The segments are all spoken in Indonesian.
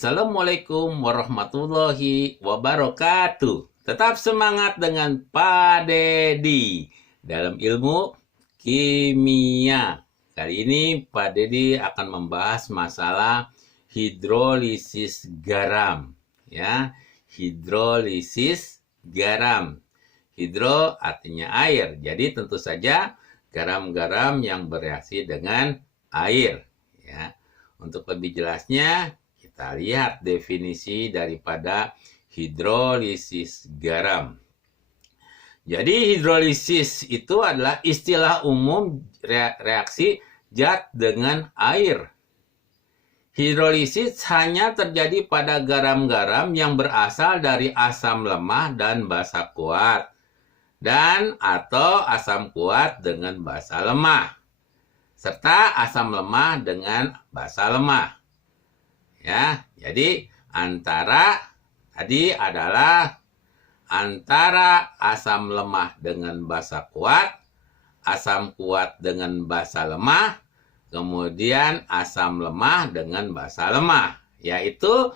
Assalamualaikum warahmatullahi wabarakatuh. Tetap semangat dengan Pak Dedi dalam ilmu kimia. Kali ini Pak Dedi akan membahas masalah hidrolisis garam. Ya, hidrolisis garam. Hidro artinya air. Jadi tentu saja garam-garam yang bereaksi dengan air. Ya, untuk lebih jelasnya kita lihat definisi daripada hidrolisis garam. Jadi hidrolisis itu adalah istilah umum reaksi zat dengan air. Hidrolisis hanya terjadi pada garam-garam yang berasal dari asam lemah dan basa kuat, dan atau asam kuat dengan basa lemah, serta asam lemah dengan basa lemah. Ya, jadi tadi adalah antara asam lemah dengan basa kuat, asam kuat dengan basa lemah, kemudian asam lemah dengan basa lemah, yaitu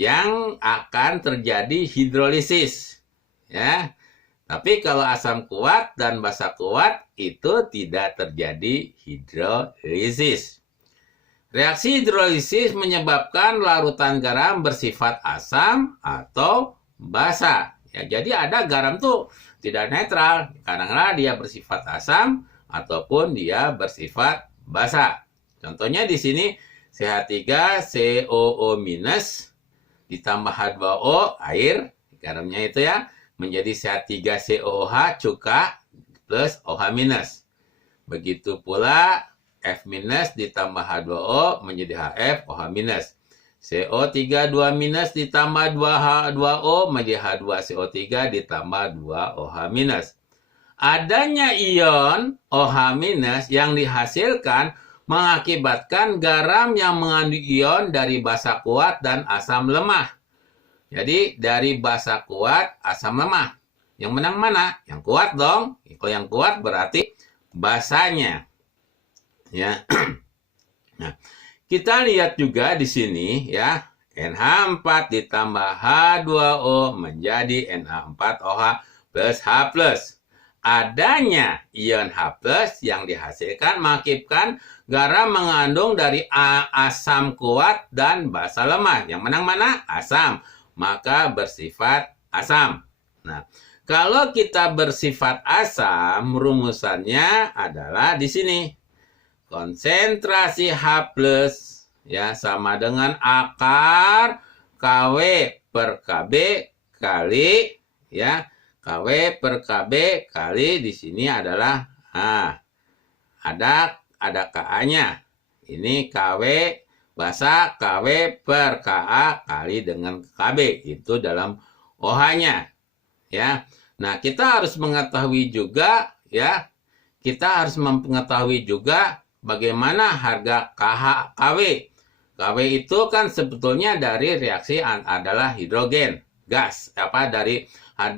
yang akan terjadi hidrolisis. Ya. Tapi kalau asam kuat dan basa kuat itu tidak terjadi hidrolisis. Reaksi hidrolisis menyebabkan larutan garam bersifat asam atau basa. Ya, jadi ada garam tuh tidak netral. Kadang-kadang dia bersifat asam ataupun dia bersifat basa. Contohnya di sini CH3COO- ditambah H2O air, garamnya itu ya, menjadi CH3COOH cuka plus OH-. Begitu pula F- ditambah H2O menjadi HF OH-. CO3 2- ditambah 2H2O menjadi H2CO3 ditambah 2OH-. Adanya ion OH- yang dihasilkan mengakibatkan garam yang mengandung ion dari basa kuat dan asam lemah. Jadi dari basa kuat, asam lemah. Yang menang mana? Yang kuat dong. Kalau yang kuat berarti basanya. Ya. Nah, kita lihat juga di sini ya, NH4 ditambah H2O menjadi NH4OH plus H+. Adanya ion H+ yang dihasilkan mengakibatkan garam mengandung dari asam kuat dan basa lemah. Yang menang mana? Asam. Maka bersifat asam. Nah, kalau kita bersifat asam, rumusannya adalah di sini. Konsentrasi H+ ya sama dengan akar KW per KB kali ya, KW per KB kali di sini adalah ada KA-nya. Ini KW basa KW per KA kali dengan KB, itu dalam OH-nya ya. Nah, kita harus mengetahui juga ya, bagaimana harga KW. KW itu kan sebetulnya dari reaksi adalah hidrogen, gas, dari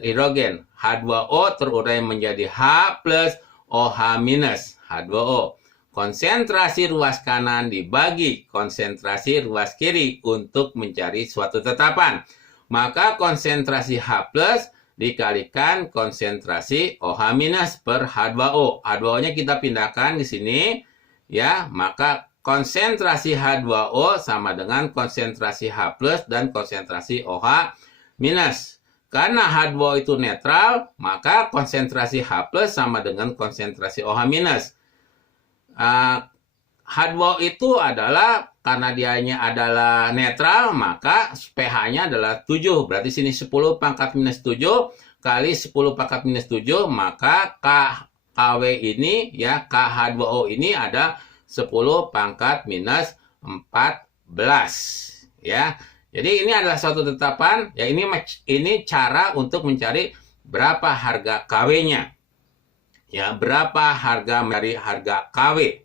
hidrogen. H2O terurai menjadi H plus OH minus H2O. Konsentrasi ruas kanan dibagi konsentrasi ruas kiri untuk mencari suatu tetapan. Maka konsentrasi H plus dikalikan konsentrasi OH- per H2O. H2O-nya kita pindahkan di sini. Ya, maka konsentrasi H2O sama dengan konsentrasi H+ dan konsentrasi OH-. Karena H2O itu netral, maka konsentrasi H+ sama dengan konsentrasi OH-. H2O itu adalah, karena dianya adalah netral, maka pH-nya adalah 7. Berarti sini 10 pangkat minus 7 kali 10 pangkat minus 7, maka KW ini ya, KH2O ini ada 10 pangkat minus 14 ya. Jadi ini adalah suatu tetapan ya, ini cara untuk mencari berapa harga KW-nya. Ya, berapa harga dari harga KW.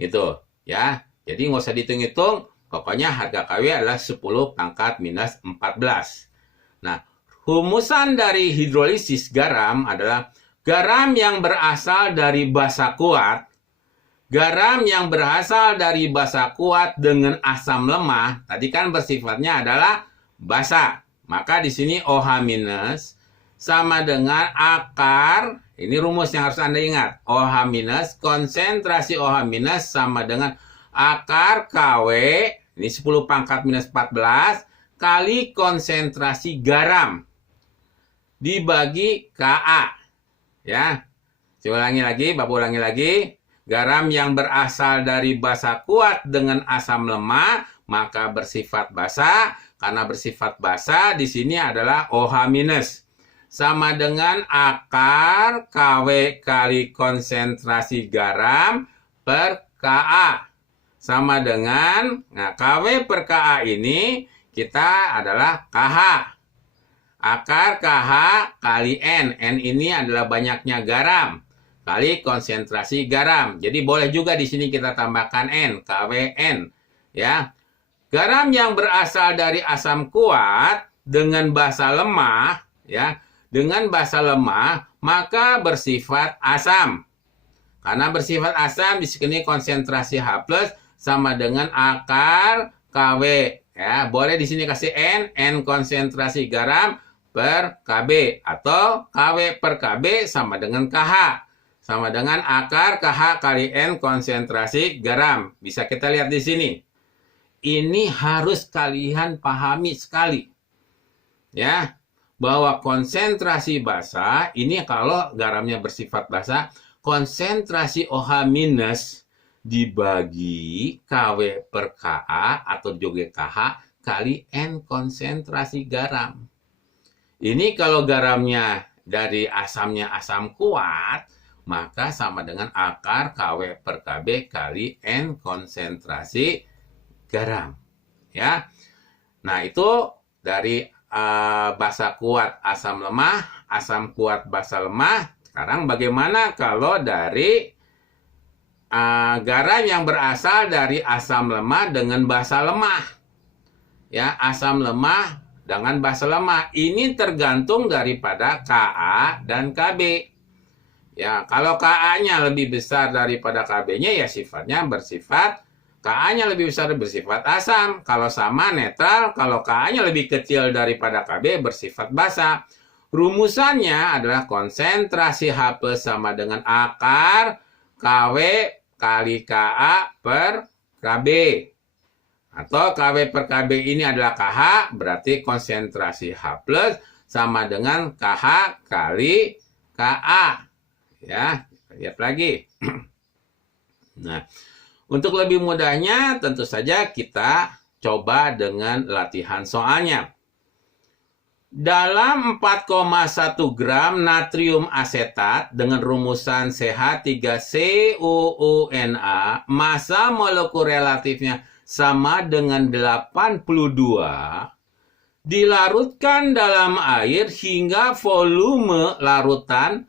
Gitu ya. Jadi nggak usah dihitung-hitung, pokoknya harga KW adalah 10 pangkat minus 14. Nah, rumusan dari hidrolisis garam adalah garam yang berasal dari basa kuat Garam yang berasal dari basa kuat dengan asam lemah, tadi kan bersifatnya adalah basa. Maka di sini OH minus sama dengan akar, ini rumus yang harus Anda ingat. OH minus, konsentrasi OH minus sama dengan akar KW, ini 10 pangkat minus 14, kali konsentrasi garam dibagi Ka. Ya, saya ulangi lagi, Bapak ulangi lagi. Garam yang berasal dari basa kuat dengan asam lemah, maka bersifat basa. Karena bersifat basa, di sini adalah OH minus. Sama dengan akar KW kali konsentrasi garam per Ka. Sama dengan, nah KW per Ka ini, kita adalah KH. Akar KH kali N. N ini adalah banyaknya garam kali konsentrasi garam. Jadi boleh juga di sini kita tambahkan N, KWN. Ya. Garam yang berasal dari asam kuat dengan basa lemah, ya, dengan basa lemah, maka bersifat asam. Karena bersifat asam, di sini konsentrasi H+ sama dengan akar KW. Ya, boleh di sini kasih N konsentrasi garam per KB. Atau KW per KB sama dengan KH. Sama dengan akar KH kali N konsentrasi garam. Bisa kita lihat di sini. Ini harus kalian pahami sekali. Ya, bahwa konsentrasi basa, ini kalau garamnya bersifat basa, konsentrasi OH minus dibagi KW per Ka atau juga KH kali N konsentrasi garam. Ini kalau garamnya dari asamnya asam kuat, maka sama dengan akar KW per KB kali N konsentrasi garam. Ya. Nah, itu dari basa kuat asam lemah, asam kuat basa lemah. Sekarang bagaimana kalau dari garam yang berasal dari asam lemah dengan basa lemah? Ya, asam lemah dengan basa lemah. Ini tergantung daripada Ka dan Kb. Ya, kalau Ka-nya lebih besar daripada Kb-nya, ya sifatnya bersifat, Ka-nya lebih besar bersifat asam. Kalau sama, netral. Kalau Ka-nya lebih kecil daripada Kb, bersifat basa. Rumusannya adalah konsentrasi H+ sama dengan akar KW kali Ka per Kb. Atau KW per Kb ini adalah KH, berarti konsentrasi H+ sama dengan KH kali Ka. Ya, lihat lagi. Nah, untuk lebih mudahnya tentu saja kita coba dengan latihan soalnya. Dalam 4,1 gram natrium asetat dengan rumusan CH3COONa, massa molekul relatifnya sama dengan 82, dilarutkan dalam air hingga volume larutan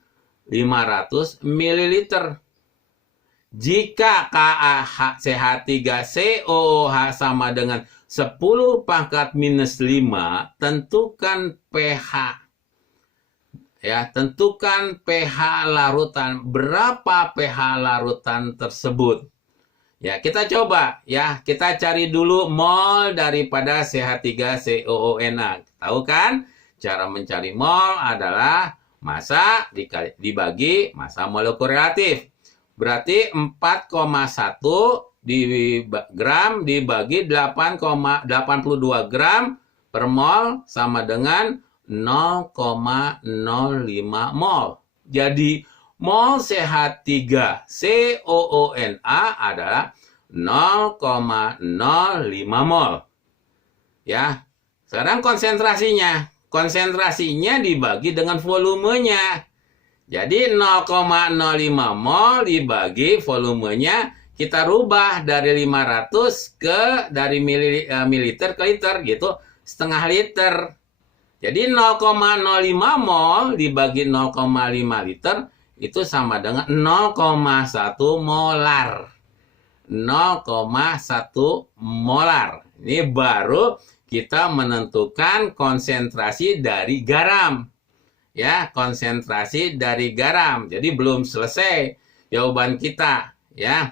500 ml. Jika CH3COOH sama dengan 10 pangkat minus 5, tentukan pH. Ya, tentukan pH larutan. Berapa pH larutan tersebut? Ya, kita coba ya. Kita cari dulu mol daripada CH3COONa. Tahu kan? Cara mencari mol adalah massa dibagi massa molekul relatif. Berarti 4,1 gram dibagi 8,82 gram per mol sama dengan 0,05 mol. Jadi mol CH3COONa adalah 0,05 mol. Ya. Sekarang konsentrasinya. Konsentrasinya dibagi dengan volumenya. Jadi 0,05 mol dibagi volumenya, kita rubah dari 500 dari mililiter ke liter gitu, setengah liter. Jadi 0,05 mol dibagi 0,5 liter itu sama dengan 0,1 molar. 0,1 molar. Ini baru kita menentukan konsentrasi dari garam. Ya, konsentrasi dari garam. Jadi belum selesai jawaban kita, ya.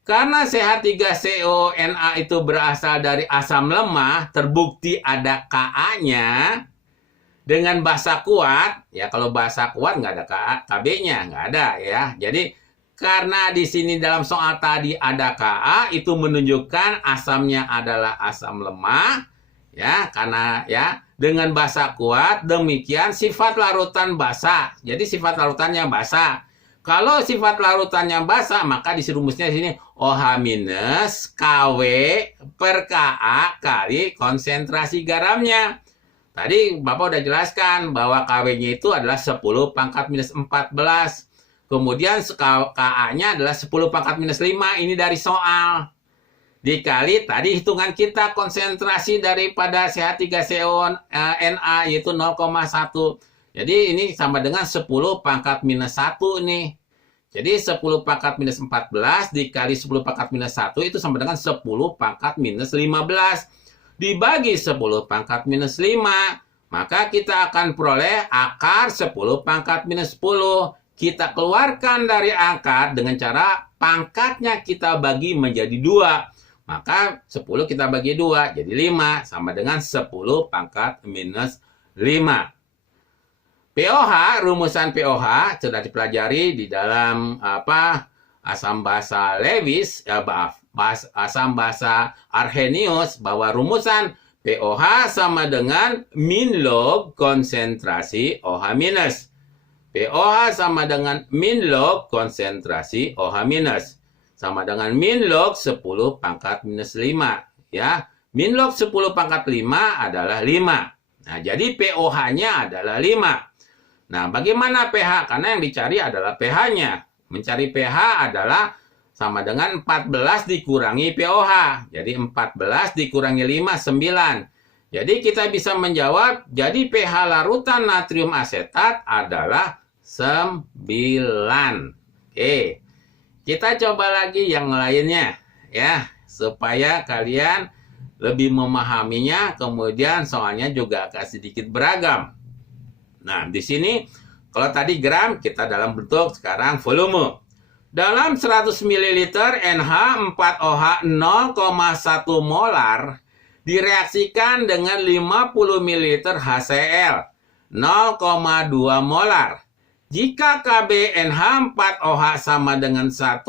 Karena CH3CONA itu berasal dari asam lemah, terbukti ada Ka-nya dengan basa kuat. Ya, kalau basa kuat nggak ada Kb-nya, nggak ada ya. Jadi karena di sini dalam soal tadi ada Ka, itu menunjukkan asamnya adalah asam lemah. Ya, karena ya dengan basa kuat, demikian sifat larutan basa. Jadi sifat larutannya basa. Kalau sifat larutannya basa, maka dirumusnya di sini OH minus KW per Ka kali konsentrasi garamnya. Tadi Bapak udah jelaskan bahwa KW-nya itu adalah 10 pangkat minus 14. Kemudian Ka-nya adalah 10 pangkat minus 5. Ini dari soal. Dikali tadi hitungan kita konsentrasi daripada CH3CONA yaitu 0,1. Jadi ini sama dengan 10 pangkat minus 1 nih. Jadi 10 pangkat minus 14 dikali 10 pangkat minus 1 itu sama dengan 10 pangkat minus 15. Dibagi 10 pangkat minus 5. Maka kita akan peroleh akar 10 pangkat minus 10. Kita keluarkan dari akar dengan cara pangkatnya kita bagi menjadi 2. Maka 10 kita bagi 2 jadi 5 sama dengan 10 pangkat minus 5. pOH, rumusan pOH sudah dipelajari di dalam asam basa Lewis, asam basa Arrhenius, bahwa rumusan pOH sama dengan min log konsentrasi OH minus. pOH sama dengan min log konsentrasi OH minus. Sama dengan min log 10 pangkat minus 5. Ya, min log 10 pangkat 5 adalah 5. Nah, jadi pOH-nya adalah 5. Nah, bagaimana pH? Karena yang dicari adalah pH-nya. Mencari pH adalah sama dengan 14 dikurangi pOH. Jadi 14 dikurangi 5, 9. Jadi kita bisa menjawab, jadi pH larutan natrium asetat adalah 9. Oke. Kita coba lagi yang lainnya ya, supaya kalian lebih memahaminya, kemudian soalnya juga agak sedikit beragam. Nah, di sini kalau tadi gram, kita dalam bentuk sekarang volume. Dalam 100 ml NH4OH 0,1 molar direaksikan dengan 50 ml HCl 0,2 molar. Jika Kb NH4OH sama dengan 1,8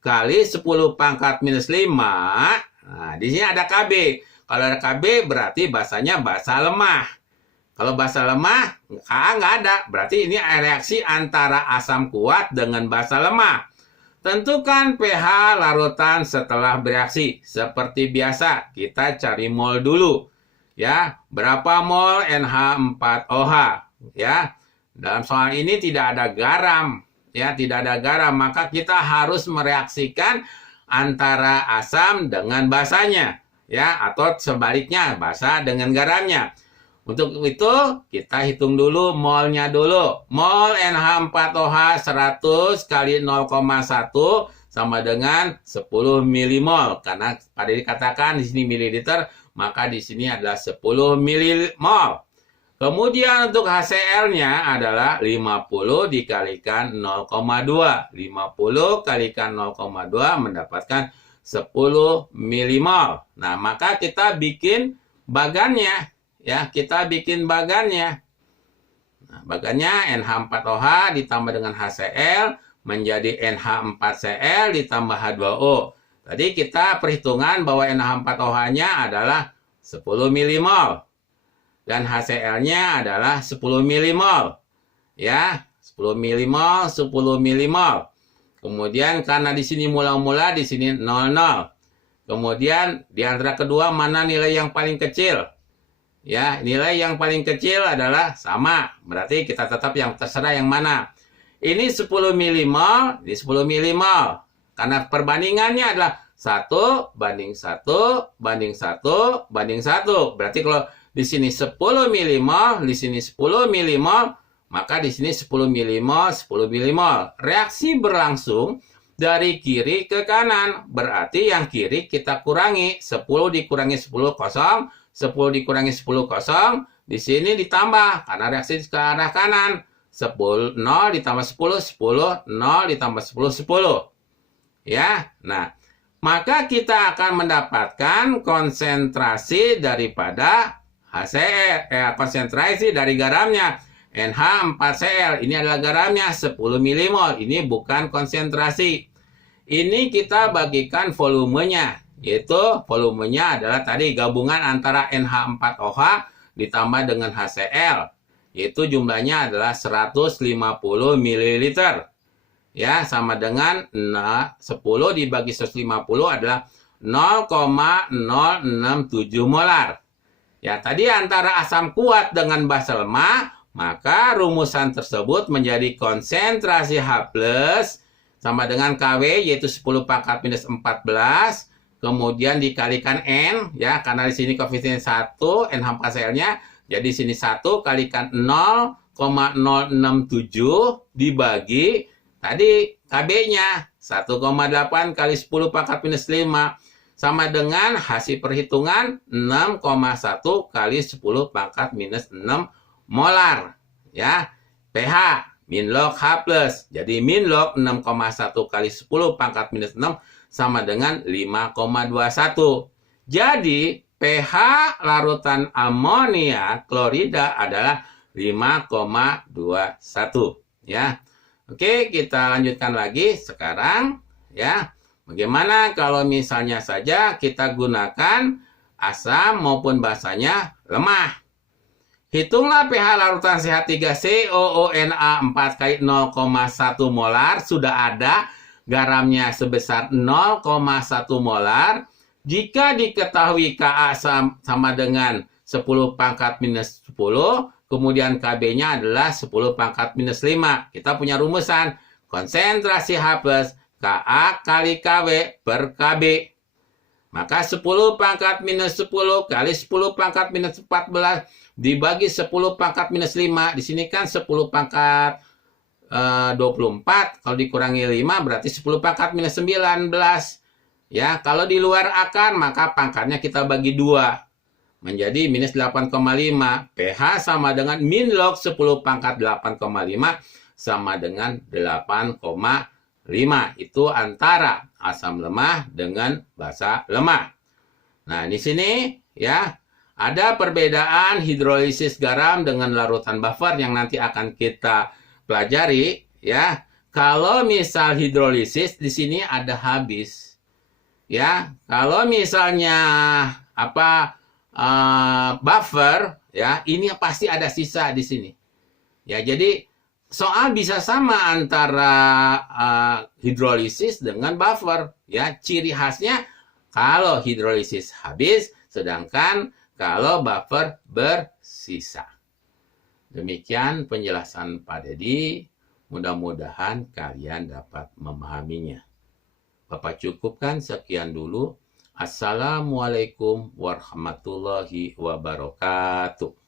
kali 10 pangkat minus 5, nah, di sini ada Kb. Kalau ada Kb berarti basanya basa lemah. Kalau basa lemah, Ka nggak ada. Berarti ini reaksi antara asam kuat dengan basa lemah. Tentukan pH larutan setelah bereaksi. Seperti biasa, kita cari mol dulu. Ya, berapa mol NH4OH? Ya, dalam soal ini tidak ada garam. Ya, tidak ada garam. Maka kita harus mereaksikan antara asam dengan basanya. Ya, atau sebaliknya, basa dengan garamnya. Untuk itu, kita hitung dulu molnya dulu. Mol NH4OH 100 kali 0,1 sama dengan 10 milimol. Karena pada dikatakan di sini mililiter, maka di sini adalah 10 milimol. Kemudian untuk HCl-nya adalah 50 dikalikan 0,2. 50 kalikan 0,2 mendapatkan 10 milimol. Nah, maka kita bikin bagannya. Ya, kita bikin bagannya. Nah, bagannya NH4OH ditambah dengan HCl menjadi NH4Cl ditambah H2O. Tadi kita perhitungan bahwa NH4OH-nya adalah 10 milimol. Dan HCl-nya adalah 10 milimol. Ya, 10 milimol, 10 milimol. Kemudian karena di sini mula-mula, di sini 00. Kemudian di antara kedua mana nilai yang paling kecil? Ya, nilai yang paling kecil adalah sama. Berarti kita tetap yang terserah yang mana. Ini 10 milimol, ini 10 milimol. Karena perbandingannya adalah 1 banding 1 banding 1 banding 1. Berarti kalau di sini 10 milimol, di sini 10 milimol, maka di sini 10 milimol, 10 milimol. Reaksi berlangsung dari kiri ke kanan. Berarti yang kiri kita kurangi. 10 dikurangi 10 kosong. 10 dikurangi 10 kosong, di sini ditambah, karena reaksi ke arah kanan. 10, 0 ditambah 10, 10, 0 ditambah 10, 10. Ya, nah, maka kita akan mendapatkan konsentrasi daripada HCl, konsentrasi dari garamnya. NH4Cl, ini adalah garamnya 10 milimol. Ini bukan konsentrasi. Ini kita bagikan volumenya, yaitu volumenya adalah tadi gabungan antara NH4OH ditambah dengan HCl, yaitu jumlahnya adalah 150 ml. Ya, sama dengan 10 dibagi 150 adalah 0,067 molar. Ya, tadi antara asam kuat dengan basa lemah, maka rumusan tersebut menjadi konsentrasi H+ sama dengan KW, yaitu 10 pangkat minus 14, kemudian dikalikan N, ya, karena di sini koefisien 1, NH4Cl-nya, jadi di sini 1 kalikan 0,067 dibagi, tadi KB-nya 1,8 kali 10 pangkat minus 5, sama dengan hasil perhitungan 6,1 kali 10 pangkat minus 6 molar. Ya, pH min log H+. Jadi min log 6,1 kali 10 pangkat minus 6 sama dengan 5,21. Jadi pH larutan amonia klorida adalah 5,21. Ya. Oke, kita lanjutkan lagi sekarang. Ya, bagaimana kalau misalnya saja kita gunakan asam maupun basanya lemah? Hitunglah pH larutan CH3COONA 4 kali 0,1 molar. Sudah ada garamnya sebesar 0,1 molar. Jika diketahui Ka sama dengan 10 pangkat minus 10, kemudian KB-nya adalah 10 pangkat minus 5. Kita punya rumusan konsentrasi H+ Ka kali KW per KB. Maka 10 pangkat minus 10 kali 10 pangkat minus 14 dibagi 10 pangkat minus 5. Di sini kan 10 pangkat 24. Kalau dikurangi 5 berarti 10 pangkat minus 19. Ya, kalau di luar akar maka pangkatnya kita bagi 2. Menjadi minus 8,5. pH sama dengan min log 10 pangkat 8,5 sama dengan 8,5. Itu antara asam lemah dengan basa lemah. Nah, di sini ya ada perbedaan hidrolisis garam dengan larutan buffer yang nanti akan kita pelajari ya. Kalau misal hidrolisis di sini ada habis. Ya, kalau misalnya buffer ya, ini pasti ada sisa di sini. Ya, jadi soal bisa sama antara hidrolisis dengan buffer. Ya, ciri khasnya kalau hidrolisis habis, sedangkan kalau buffer bersisa. Demikian penjelasan Pak Dedi. Mudah-mudahan kalian dapat memahaminya. Bapak cukupkan sekian dulu. Assalamualaikum warahmatullahi wabarakatuh.